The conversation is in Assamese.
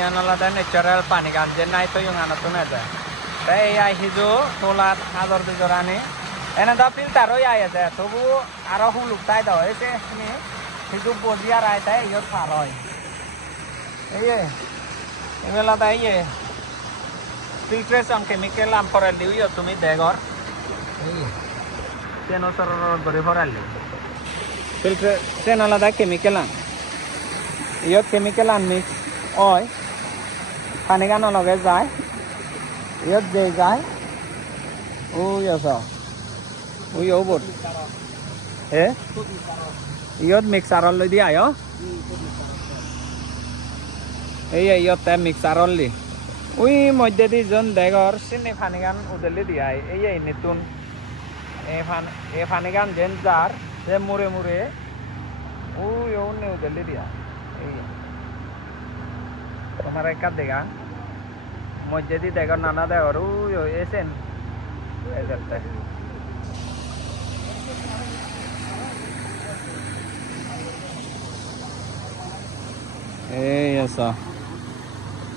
Alalada natural panigan jenna itu yung ano tunada. Tay ay hizo tolat hazar de jorane. Ena da filter oi ay ase tobu aro hu luktai da ese ni hizo bodia rai tai yo tharoi. Eye. Emela da eye. Filtration chemical am for liu yo tumi degor. Eye. Teno soror dore for liu. Filtration alada chemical an. Yo chemical an mix oi. Panigan lage যায় ইয়াত যে যায় ওই আছে ওই ওবর হে ইয়াত মিক্সারল লৈ দি আয় এই ইয়াত মিক্সারল লি ওই মধ্যে দি জন দেগর সিনে পানিগান উদলি দি আয় এই নতুন এ পানিগান যেন যার যে মুরে মুরে ওই ওনে উদলি দি আয় এই তোমার একটা দেখা মধ্যে দি দেখো নানা দেখো ওই এসেন এই আচ্ছা